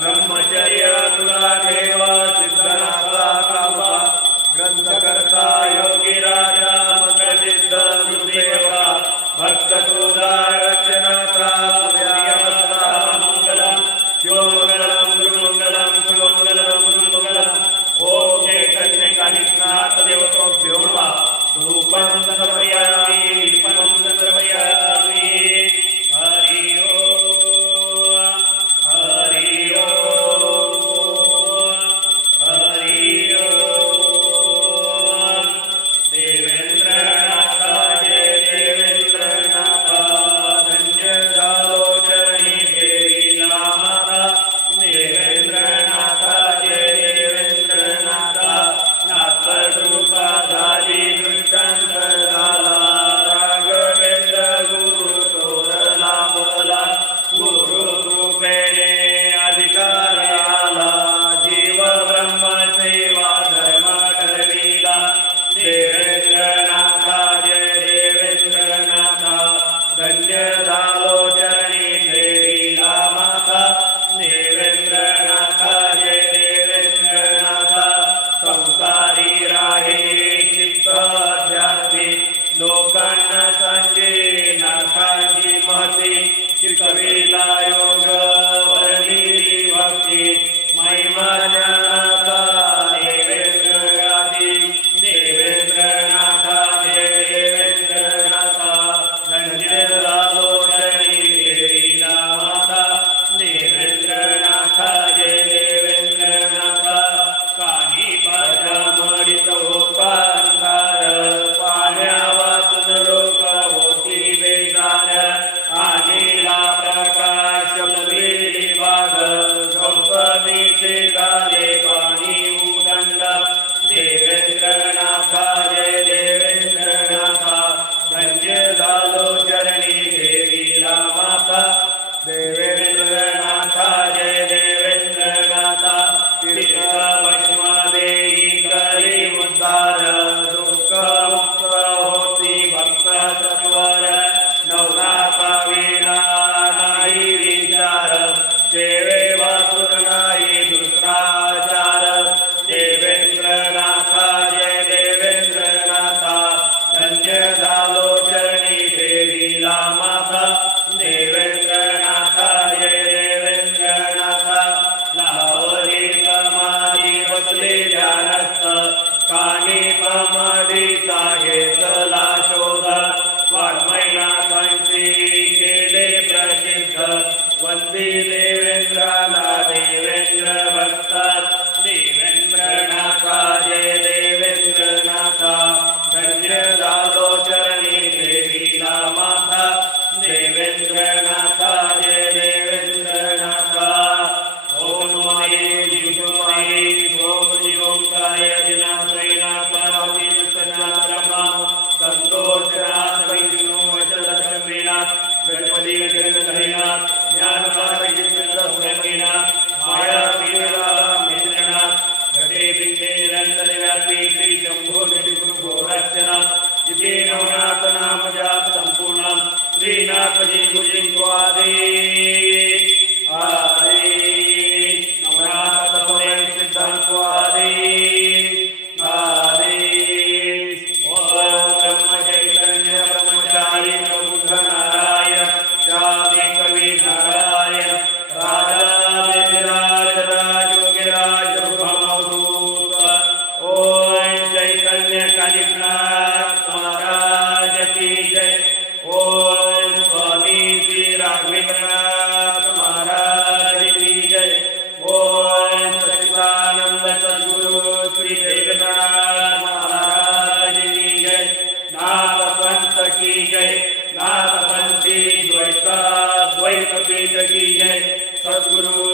ब्रह्मचर्य तुला ठेवा सिद्धनाथा कामा ग्रंथकर्ता योगी राजा मंत्रसिद्ध गुरुदेवा भक्त तुझा रक्षणाचा तुझ्या मंगलम शिवमंगलम गुरुमंगलम शिवमंगलम गुरुमंगलम ओम चैतन्य कानिनाथ देवतोभ्यो नमः रूपं समर्पयामि दीपं समर्पयामि हरि ओम हरि ओम हरि ओम देवेंद्रनाथ जय देवेंद्रनाथ धन्य झालो चरणी फेरीला माता देवेंद्रनाथ जय देवेंद्रनाथ नाथ कृपा झाली दृष्टांत झाला राघवेंद्र गुरु शोधला बोला गुरु कृपेने अधिकार आला जीव ब्रह्म सेवा धर्म ठरविला देवेंद्रनाथ जय देवेंद्रनाथ धन्य झालो चरणी ठेविला माता देवेंद्रनाथ जय देवेंद्रनाथ संसारी राहे चित्त अध्यात्मी लोकांना सांगे नाथांची महती शिकविला योग वर्णिली भक्ती महिमा ज्ञानाचा देवेंद्र गाती देवेंद्रनाथ जय देवेंद्रनाथ धन्य झालो चरणी ठेविला माता देवेंद्रनाथ जय देवेंद्रनाथ कानी पाजा मडित होता अंधार पाण्या वाचून लोक होती बेजार आनीला प्रकाश मुली बाग गौतमीचे झाले पाणी उदंड देवेंद्रनाथ जय देवेंद्रनाथ धन्य झालो चरणी ठेविला माता देवेंद्रनाथ जय देवेंद्रनाथ तीर्थ भस्म देई करी उद्धार दुःख मुक्त होती भक्त सत्वर नवनाथ विना नाही विचार सेवे वाचून नाही दुसरा आचार देवेंद्रनाथ जय कानी पमडीचा घेतला शोध वाङ्मयनाथांची केले प्रसिद्ध वंदी देवेंद्राला देवेंद्र भक्त देवेंद्रनाथा जय देवेंद्रनाथा धन्य झालो चरणी देवीला माता देवेंद्रनाथा जय देवेंद्रनाथा ओम माये जितुमाये ओम जिवंताय दिनात्रयनाथाय सन्नाथरमा संतोषनाथ वैष्णो वचलक्ष्मीनाथ गणपती गणधरीनाथ ज्ञानपारगिरिनाथ माया पीरवाला मित्रनाथ घटे पिंडे निरंतर व्यापी श्री शंभो नितिगुरु गोरक्षनाथ इति नवनाथ नाम जाप संपूर्णम श्रीनाथ जी गुजिंको आदेश आदेश नवनाथ तपोयं सिद्धांतो आदेश आदेश ओम ब्रह्म चैतन्य ब्रह्मचारी प्रबुद्ध नारायण शादी कवि नारायण राजा विराज राजोगिराज भवदूत ओम चैतन्य कालिनाथ महाराज की जय ओम स्वामी श्री राघवेंद्रनाथ महाराज की जय ओम सच्चिदानंद सद्गुरु श्री जगन्नाथ महाराज की जय नाथ पंथ की जय नाथ पंथी द्वैत पीठ की जय सद्गुरु